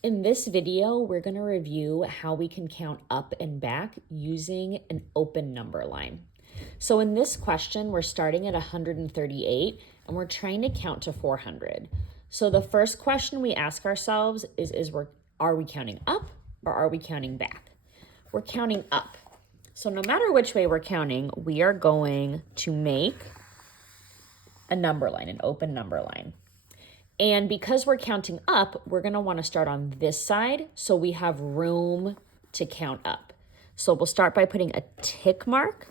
In this video, we're going to review how we can count up and back using an open number line. So in this question, we're starting at 138 and we're trying to count to 400. So the first question we ask ourselves is are we counting up or are we counting back? We're counting up. So no matter which way we're counting, we are going to make a number line, an open number line. And because we're counting up, we're going to want to start on this side so we have room to count up. So we'll start by putting a tick mark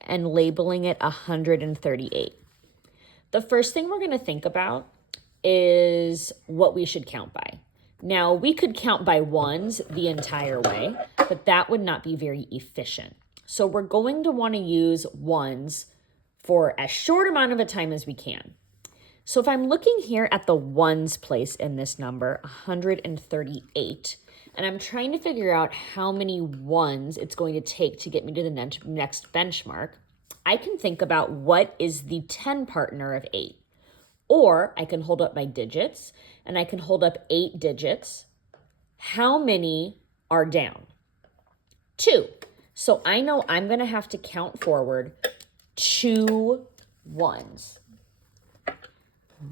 and labeling it 138. The first thing we're going to think about is what we should count by. Now, we could count by ones the entire way, but that would not be very efficient. So we're going to want to use ones for as short amount of a time as we can. So if I'm looking here at the ones place in this number, 138, and I'm trying to figure out how many ones it's going to take to get me to the next benchmark, I can think about what is the 10 partner of 8. Or I can hold up my digits, and I can hold up 8 digits. How many are down? 2. So I know I'm going to have to count forward 2 ones.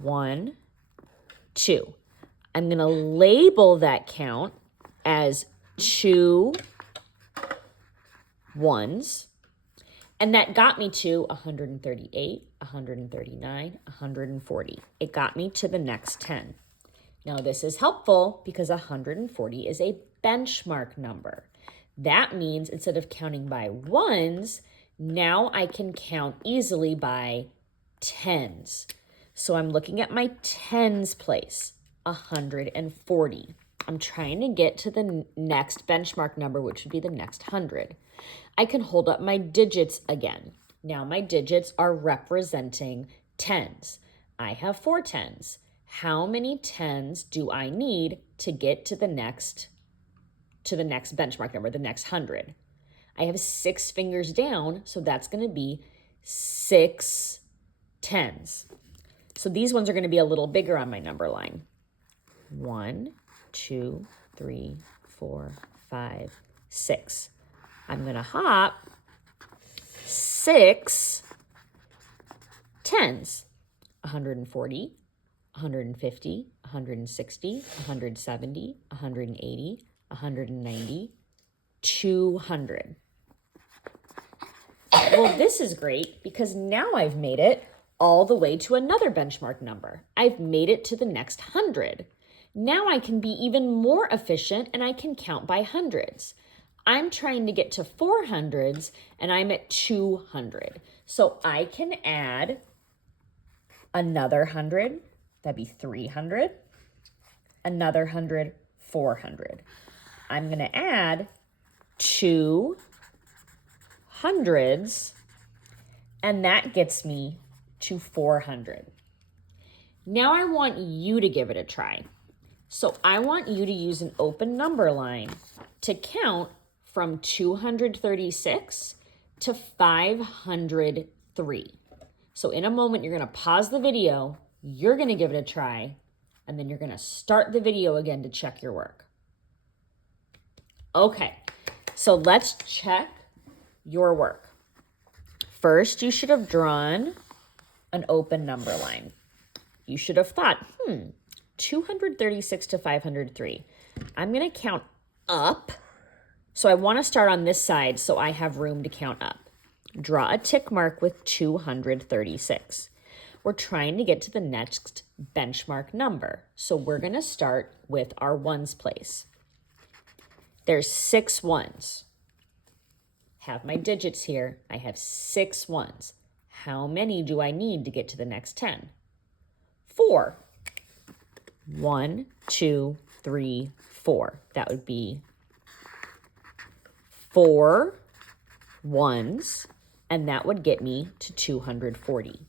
1, 2. I'm going to label that count as 2 ones. And that got me to 138, 139, 140. It got me to the next 10. Now this is helpful because 140 is a benchmark number. That means instead of counting by ones, now I can count easily by tens. So I'm looking at my tens place, 140. I'm trying to get to the next benchmark number, which would be the next 100. I can hold up my digits again. Now my digits are representing tens. I have 4 tens. How many tens do I need to get to the next benchmark number, the next 100? I have 6 fingers down, so that's going to be 6 tens. So these ones are going to be a little bigger on my number line. 1, 2, 3, 4, 5, 6. I'm going to hop 6 tens. 140, 150, 160, 170, 180, 190, 200. Well, this is great because now I've made it all the way to another benchmark number. I've made it to the next 100. Now I can be even more efficient and I can count by hundreds. I'm trying to get to 400s and I'm at 200. So I can add another 100, that'd be 300, another 100, 400. I'm going to add 2 hundreds and that gets me to 400. Now I want you to give it a try. So I want you to use an open number line to count from 236 to 503. So in a moment, you're going to pause the video, you're going to give it a try, and then you're going to start the video again to check your work. Okay, so let's check your work. First, you should have drawn an open number line. You should have thought, 236 to 503. I'm going to count up. So I want to start on this side so I have room to count up. Draw a tick mark with 236. We're trying to get to the next benchmark number. So we're going to start with our ones place. There's 6 ones. Have my digits here. I have 6 ones. How many do I need to get to the next 10? 4. 1, 2, 3, 4. That would be 4 ones, and that would get me to 240.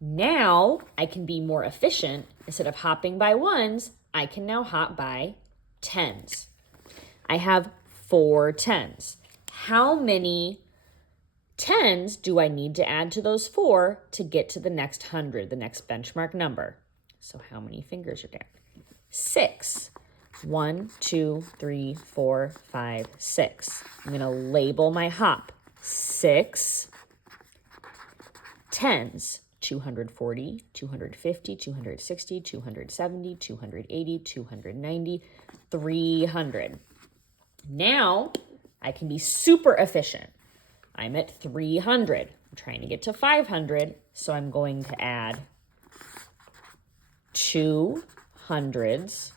Now I can be more efficient. Instead of hopping by ones, I can now hop by tens. I have 4 tens. How many tens do I need to add to those 4 to get to the next 100, the next benchmark number? So how many fingers are there? 6. 1, 2, 3, 4, 5, 6. I'm going to label my hop. 6 tens. 240, 250, 260, 270, 280, 290, 300. Now I can be super efficient. I'm at 300. I'm trying to get to 500, so I'm going to add 2 hundreds.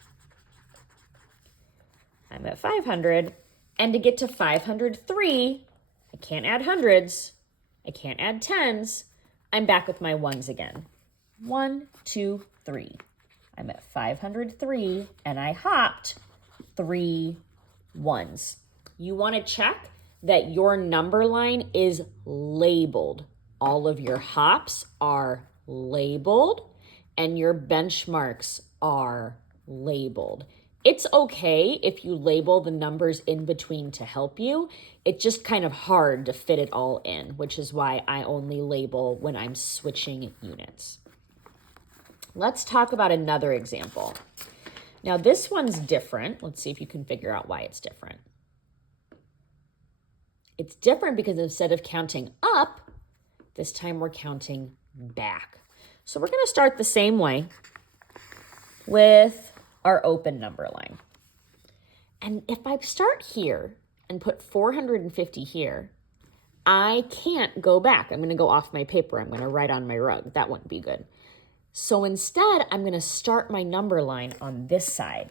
I'm at 500. And to get to 503, I can't add hundreds. I can't add tens. I'm back with my ones again. 1, 2, 3. I'm at 503 and I hopped 3 ones. You want to check that your number line is labeled. All of your hops are labeled and your benchmarks are labeled. It's okay if you label the numbers in between to help you. It's just kind of hard to fit it all in, which is why I only label when I'm switching units. Let's talk about another example. Now this one's different. Let's see if you can figure out why it's different. It's different because instead of counting up, this time we're counting back. So we're going to start the same way with our open number line. And if I start here and put 450 here, I can't go back. I'm going to go off my paper. I'm going to write on my rug. That wouldn't be good. So instead, I'm going to start my number line on this side,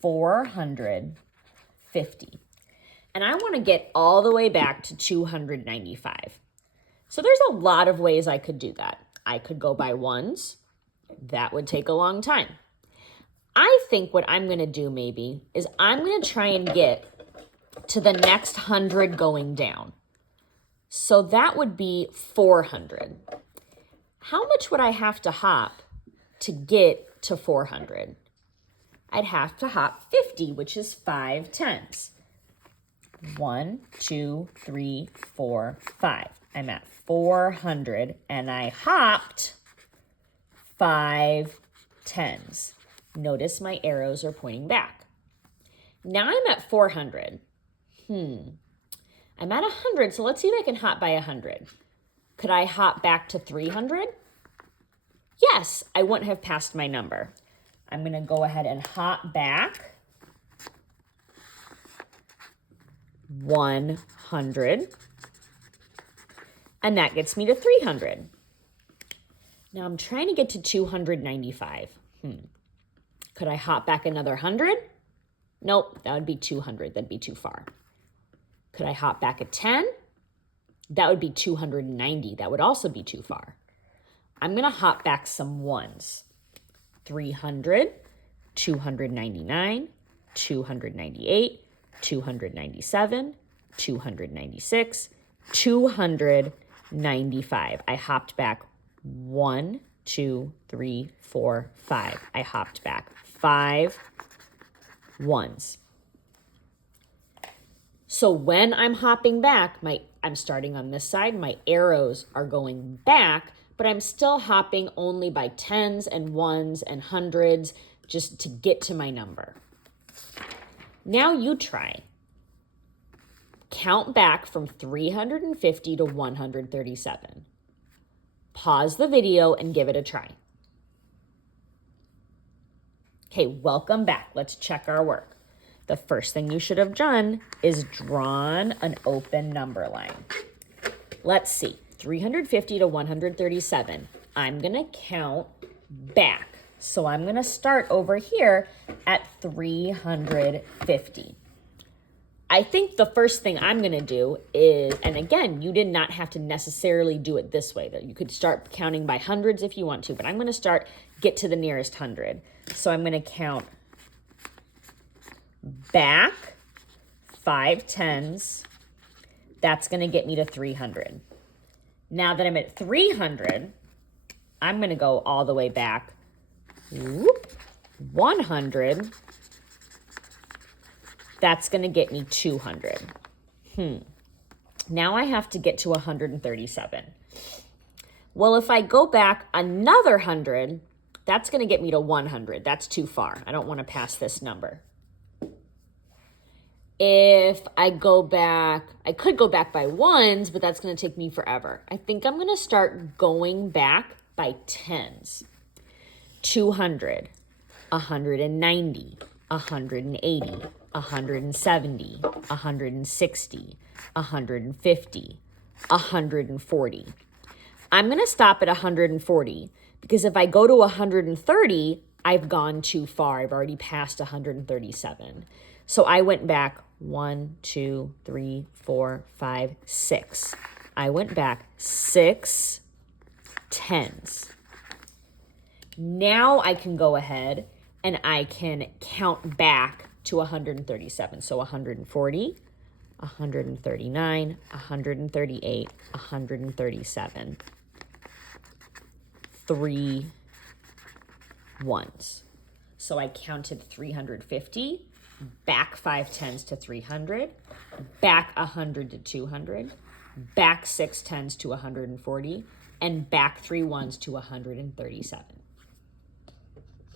450. And I want to get all the way back to 295. So there's a lot of ways I could do that. I could go by ones. That would take a long time. I think what I'm going to do maybe is I'm going to try and get to the next 100 going down. So that would be 400. How much would I have to hop to get to 400? I'd have to hop 50, which is 5 tens. 1, 2, 3, 4, 5. I'm at 400 and I hopped 5 tens. Notice my arrows are pointing back. Now I'm at 400. I'm at 100, so let's see if I can hop by 100. Could I hop back to 300? Yes, I wouldn't have passed my number. I'm going to go ahead and hop back 100. And that gets me to 300. Now I'm trying to get to 295. Could I hop back another 100? Nope, that would be 200. That'd be too far. Could I hop back a 10? That would be 290. That would also be too far. I'm going to hop back some ones. 300, 299, 298, 297, 296, 295. I hopped back 1, 2, 3, 4, 5. I hopped back 5 ones. So when I'm hopping back, I'm starting on this side, my arrows are going back, but I'm still hopping only by tens and ones and hundreds just to get to my number. Now you try. Count back from 350 to 137. Pause the video and give it a try. Okay, welcome back. Let's check our work. The first thing you should have done is drawn an open number line. Let's see, 350 to 137. I'm going to count back. So I'm going to start over here at 350. I think the first thing I'm going to do is, and again, you did not have to necessarily do it this way. You could start counting by hundreds if you want to, but I'm going to get to the nearest 100. So I'm going to count back 5 tens. That's going to get me to 300. Now that I'm at 300, I'm going to go all the way back. 100. That's going to get me 200. Now I have to get to 137. Well, if I go back another 100, That's going to get me to 100. That's too far. I don't want to pass this number. If I go back, I could go back by ones, but that's going to take me forever. I think I'm going to start going back by tens. 200, 190, 180, 170, 160, 150, 140. I'm going to stop at 140 because if I go to 130, I've gone too far. I've already passed 137. So I went back 1, 2, 3, 4, 5, 6. I went back 6 tens. Now I can go ahead and I can count back to 137. So 140, 139, 138, 137. 3 ones. So I counted 350, back 5 tens to 300, back 100 to 200, back 6 tens to 140, and back 3 ones to 137.